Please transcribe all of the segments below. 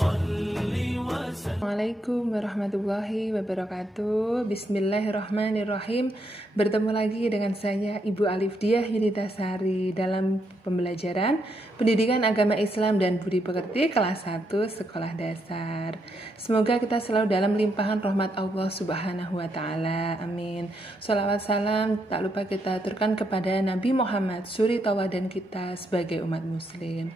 Assalamualaikum warahmatullahi wabarakatuh. Bismillahirrahmanirrahim. Bertemu lagi dengan saya Ibu Alif Diah Yunitasari dalam pembelajaran Pendidikan Agama Islam dan Budi Pekerti kelas 1 Sekolah Dasar. Semoga kita selalu dalam limpahan rahmat Allah Subhanahu wa taala. Amin. Shalawat salam tak lupa kita aturkan kepada Nabi Muhammad, suri tauladan kita sebagai umat muslim.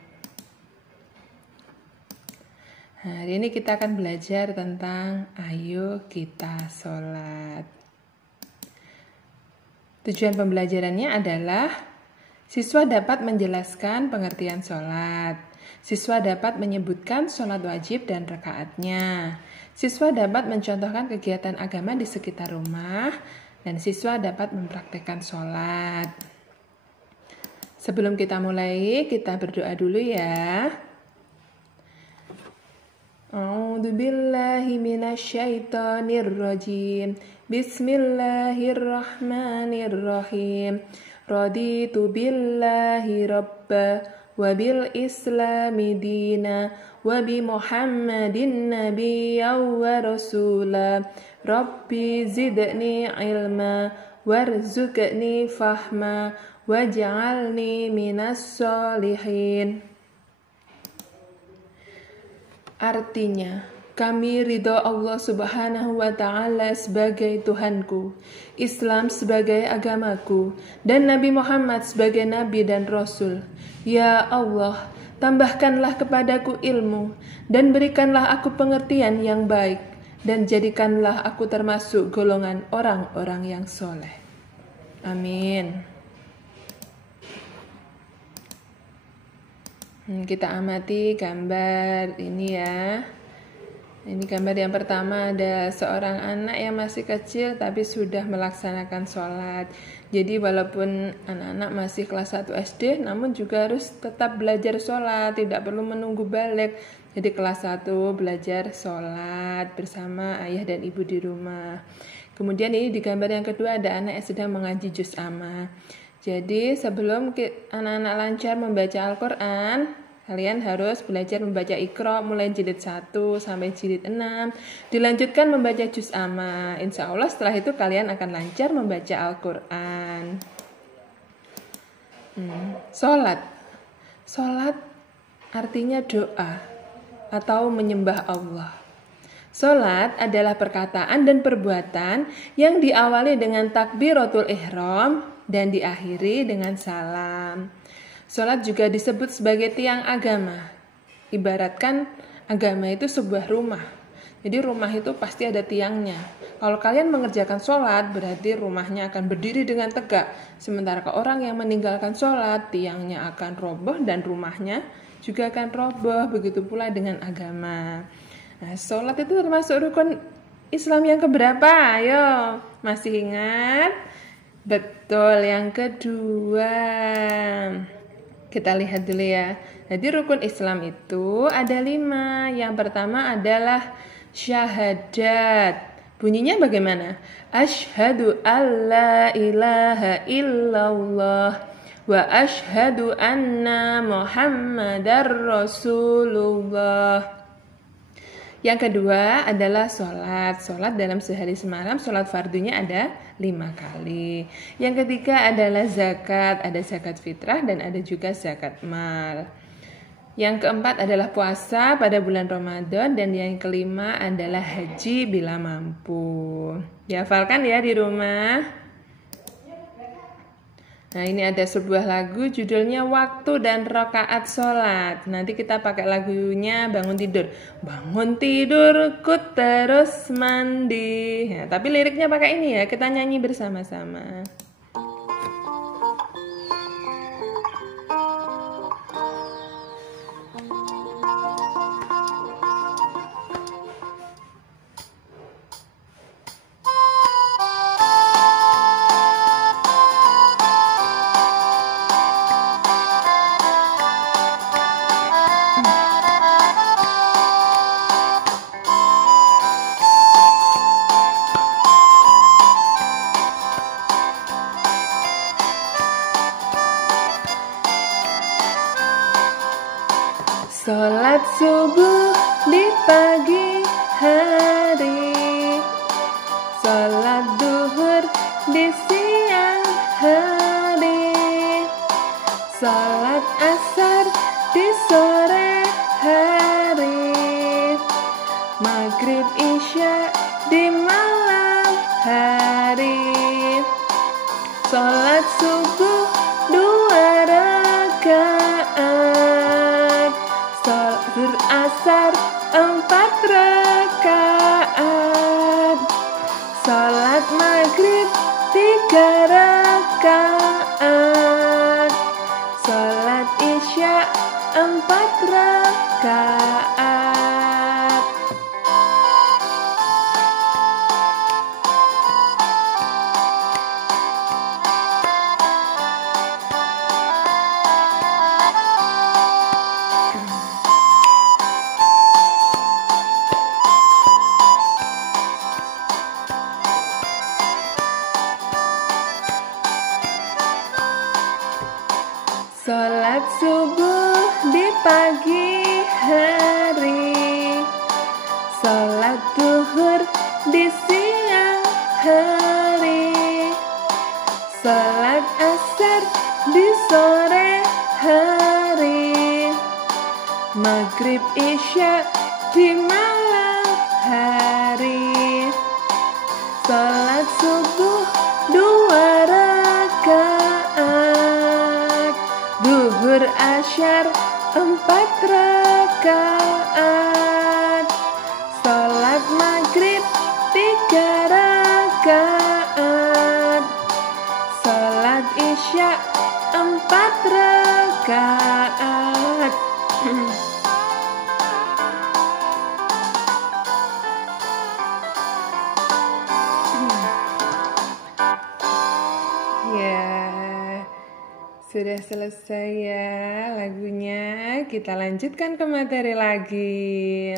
Hari ini kita akan belajar tentang ayo kita sholat. Tujuan pembelajarannya adalah siswa dapat menjelaskan pengertian sholat. Siswa dapat menyebutkan sholat wajib dan rakaatnya. Siswa dapat mencontohkan kegiatan agama di sekitar rumah. Dan siswa dapat mempraktekkan sholat. Sebelum kita mulai, kita berdoa dulu ya. A'udzu billahi minasyaitonir rajim. Bismillahirrahmanirrahim. Raditu billahi rabba wa bil islami dina wa bi Muhammadin nabiyya wa rasula. Rabbi zidni ilma warzuqni fahma waj'alni minas sholihin. Artinya, kami ridho Allah Subhanahu wa ta'ala sebagai Tuhanku, Islam sebagai agamaku, dan Nabi Muhammad sebagai Nabi dan Rasul. Ya Allah, tambahkanlah kepadaku ilmu, dan berikanlah aku pengertian yang baik, dan jadikanlah aku termasuk golongan orang-orang yang soleh. Amin. Kita amati gambar ini ya. Ini gambar yang pertama, ada seorang anak yang masih kecil tapi sudah melaksanakan sholat. Jadi walaupun anak-anak masih kelas 1 SD, namun juga harus tetap belajar sholat, tidak perlu menunggu balik. Jadi kelas 1 belajar sholat bersama ayah dan ibu di rumah. Kemudian ini di gambar yang kedua ada anak yang sedang mengaji juz amma. Jadi sebelum anak-anak lancar membaca Al-Quran, kalian harus belajar membaca Iqra mulai jilid 1 sampai jilid 6. Dilanjutkan membaca juz amma. Insya Allah setelah itu kalian akan lancar membaca Al-Quran. Sholat artinya doa atau menyembah Allah. Sholat adalah perkataan dan perbuatan yang diawali dengan takbiratul ihram dan diakhiri dengan salam. Sholat juga disebut sebagai tiang agama. Ibaratkan agama itu sebuah rumah. Jadi rumah itu pasti ada tiangnya. Kalau kalian mengerjakan sholat, berarti rumahnya akan berdiri dengan tegak. Sementara ke orang yang meninggalkan sholat, tiangnya akan roboh dan rumahnya juga akan roboh. Begitu pula dengan agama. Nah, sholat itu termasuk rukun Islam yang keberapa? Ayo, masih ingat? Betul, yang kedua. Kita lihat dulu ya. Jadi rukun Islam itu ada 5. Yang pertama adalah syahadat. Bunyinya bagaimana? Asyhadu alla ilaha illallah wa asyhadu anna Muhammadar Rasulullah. Yang kedua adalah sholat. Sholat dalam sehari semalam, sholat fardunya ada 5 kali. Yang ketiga adalah zakat. Ada zakat fitrah dan ada juga zakat mal. Yang keempat adalah puasa pada bulan Ramadan. Dan yang kelima adalah haji bila mampu. Dihafalkan ya di rumah. Nah, ini ada sebuah lagu judulnya Waktu dan Rakaat Sholat. Nanti kita pakai lagunya bangun tidur. Bangun tidurku terus mandi. Nah, tapi liriknya pakai ini ya, kita nyanyi bersama-sama. Sholat subuh di pagi hari, sholat duhur di siang hari, sholat asar di sore hari, maghrib isya di malam hari, sholat subuh 2 rakaat, sholat asar 4 rakaat, sholat maghrib 3 rakaat, sholat isya 4 rakaat. Sholat subuh di pagi hari, sholat duhur di siang hari, sholat asar di sore hari, maghrib isya di malam hari, sholat subuh 2 rakaat, duhur asyar 4 rakaat, sholat maghrib 3 rakaat, sholat isya 4 rakaat. Ya, sudah selesai ya lagunya. Kita lanjutkan ke materi lagi.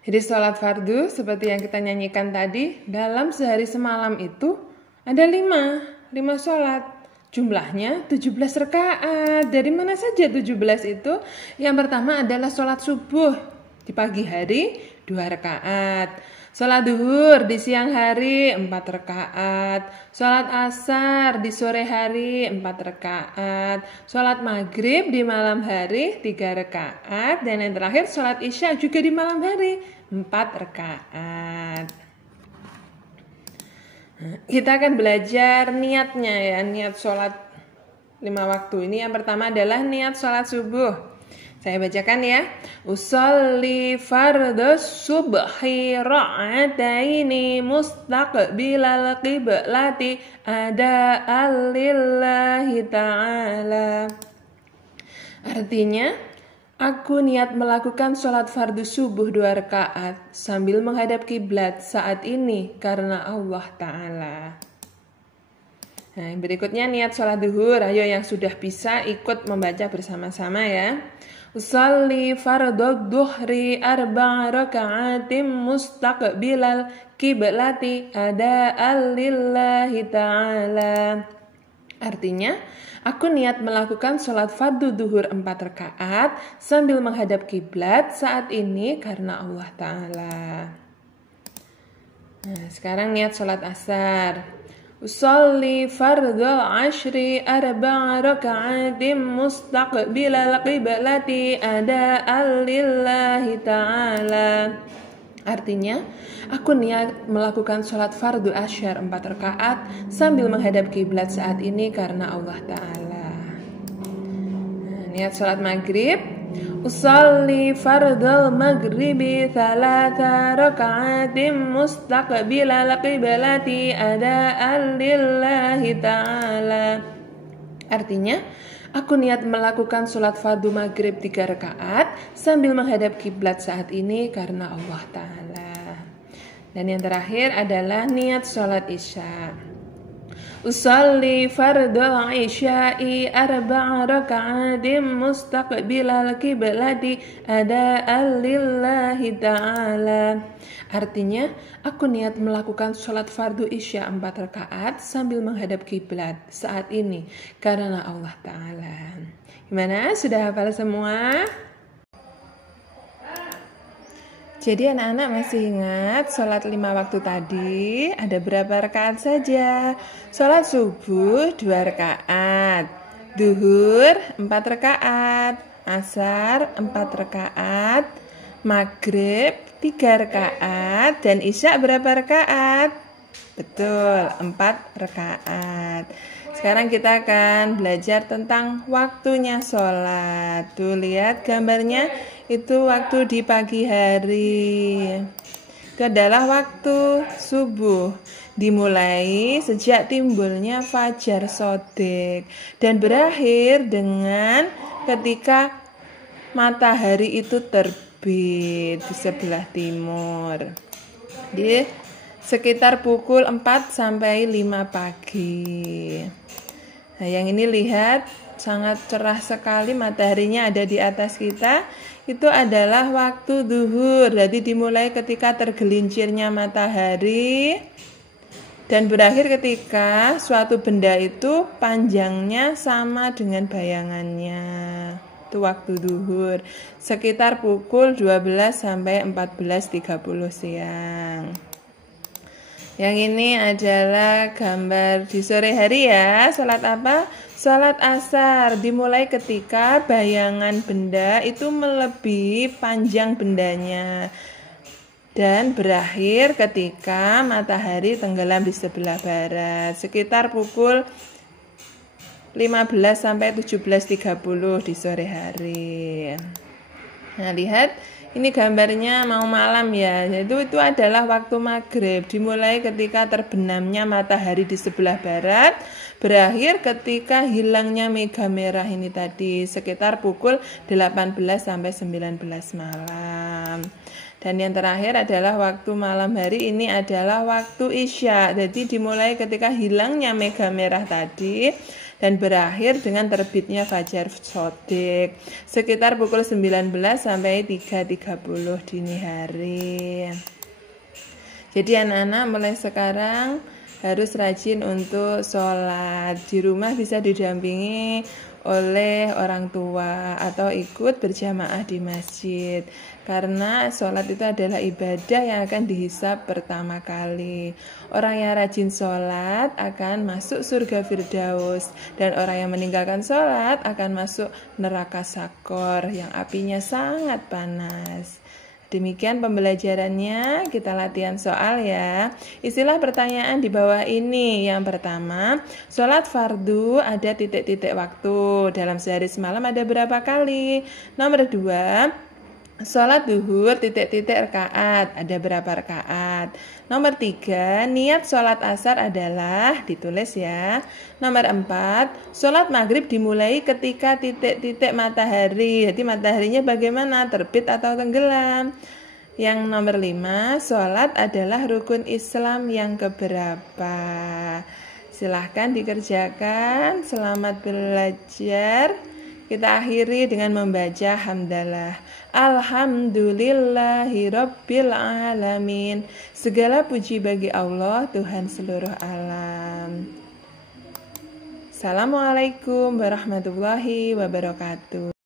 Jadi sholat fardu seperti yang kita nyanyikan tadi, dalam sehari semalam itu ada 5 sholat. Jumlahnya 17 rakaat. Dari mana saja 17 itu? Yang pertama adalah sholat subuh di pagi hari 2 rakaat. Sholat duhur di siang hari 4 rakaat, sholat asar di sore hari 4 rakaat, sholat maghrib di malam hari 3 rakaat, dan yang terakhir sholat isya juga di malam hari 4 rakaat. Kita akan belajar niatnya ya, niat sholat 5 waktu. Ini yang pertama adalah niat sholat subuh. Saya bacakan ya. Usolli fardhu subhi ra'ataini mustaqbilal qiblati ada'an lillahi ta'ala. Artinya, aku niat melakukan sholat fardu subuh 2 rakaat sambil menghadap kiblat saat ini karena Allah Ta'ala. Nah, yang berikutnya niat sholat duhur. Ayo yang sudah bisa ikut membaca bersama-sama ya. Usolli fardhu duhri 4 raka'atim mustaqbilal kiblati ada'an lillahi ta'ala. Artinya, aku niat melakukan sholat fardu duhur 4 rakaat sambil menghadap kiblat saat ini karena Allah Ta'ala. Nah, sekarang niat sholat asar. Usolli fardhu ashri 4 raka'atim mustaqbilal qiblati ada'an lillahi ta'ala. Artinya, aku niat melakukan sholat fardu asyar 4 rakaat sambil menghadap kiblat saat ini karena Allah Ta'ala. Nah, niat sholat maghrib. Usolli fardhu maghribi 3 raka'atim mustaqbilal qiblati ada'an lillahi ta'ala. Artinya, aku niat melakukan sholat fardu maghrib 3 rakaat sambil menghadap kiblat saat ini karena Allah Ta'ala. Dan yang terakhir adalah niat sholat isya. Usolli fardhu isya'i 4 raka'atim mustaqbilal qiblati ada'an lillahi ta'ala. Artinya, aku niat melakukan sholat fardu isya 4 rakaat sambil menghadap kiblat saat ini karena Allah Ta'ala. Gimana? Sudah hafal semua? Jadi anak-anak masih ingat sholat 5 waktu tadi ada berapa rakaat saja? Sholat subuh 2 rakaat, duhur 4 rakaat, asar 4 rakaat, maghrib 3 rakaat, dan isya berapa rakaat? Betul, 4 rakaat. Sekarang kita akan belajar tentang waktunya sholat. Tuh lihat gambarnya, itu waktu di pagi hari. Itu adalah waktu subuh. Dimulai sejak timbulnya fajar shodiq dan berakhir dengan ketika matahari itu terbit di sebelah timur. Di sekitar pukul 4 sampai 5 pagi. Nah, yang ini lihat sangat cerah sekali, mataharinya ada di atas kita. Itu adalah waktu zuhur. Jadi dimulai ketika tergelincirnya matahari dan berakhir ketika suatu benda itu panjangnya sama dengan bayangannya. Itu waktu zuhur. Sekitar pukul 12 sampai 14.30 siang. Yang ini adalah gambar di sore hari ya. Sholat apa? Sholat asar. Dimulai ketika bayangan benda itu melebihi panjang bendanya. Dan berakhir ketika matahari tenggelam di sebelah barat. Sekitar pukul 15 sampai 17.30 di sore hari. Nah, lihat. Ini gambarnya mau malam ya, yaitu itu adalah waktu maghrib. Dimulai ketika terbenamnya matahari di sebelah barat, berakhir ketika hilangnya mega merah ini tadi, sekitar pukul 18 sampai 19 malam. Dan yang terakhir adalah waktu malam hari, ini adalah waktu isya. Jadi dimulai ketika hilangnya mega merah tadi dan berakhir dengan terbitnya fajar shodiq sekitar pukul 19 sampai 3.30 dini hari. Jadi anak-anak mulai sekarang harus rajin untuk sholat. Di rumah bisa didampingi oleh orang tua atau ikut berjamaah di masjid, karena sholat itu adalah ibadah yang akan dihisab pertama kali. Orang yang rajin sholat akan masuk surga Firdaus, dan orang yang meninggalkan sholat akan masuk neraka Sakor yang apinya sangat panas. Demikian pembelajarannya, kita latihan soal ya. Isilah pertanyaan di bawah ini. Yang pertama, sholat fardu ada titik-titik waktu. Dalam sehari semalam ada berapa kali? Nomor 2, sholat duhur titik-titik rakaat, ada berapa rakaat? Nomor 3, niat sholat asar adalah, ditulis ya. Nomor 4, sholat maghrib dimulai ketika titik-titik matahari. Jadi mataharinya bagaimana? Terbit atau tenggelam? Yang nomor 5, sholat adalah rukun Islam yang keberapa? Silahkan dikerjakan. Selamat belajar. Kita akhiri dengan membaca hamdalah. Alhamdulillahirabbil alamin. Segala puji bagi Allah, Tuhan seluruh alam. Assalamualaikum warahmatullahi wabarakatuh.